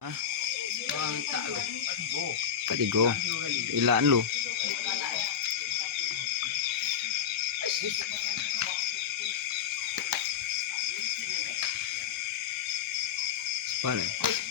Ah, patigo. Ilaan lo. Sepale. Oh.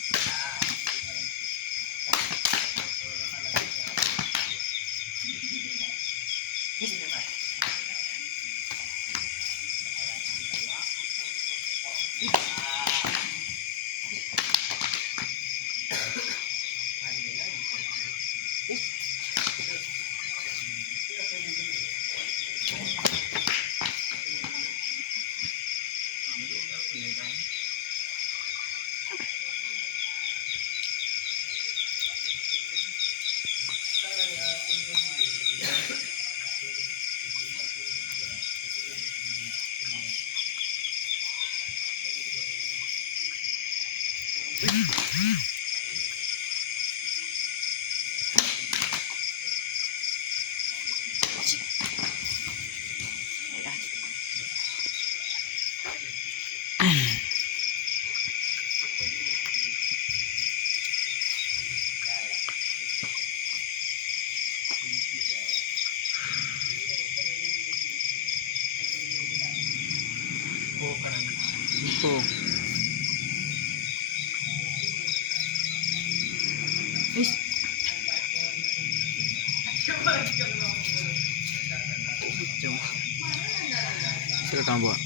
Sila kang buat.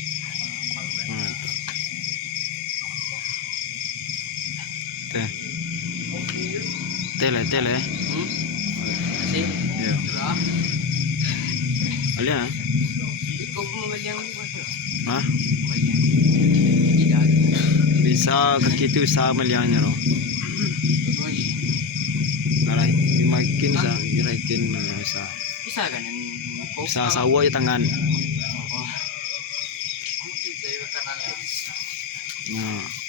Teh. Tele. Ya. Alia. Ikaw mamalyang Hah? Bisa kakitu sa malyanya ro. Naray, makin sa giraikin sa. Isa ganan mo Sa sawa yung tangan. Oo. Amo ti sa kanal. Nah.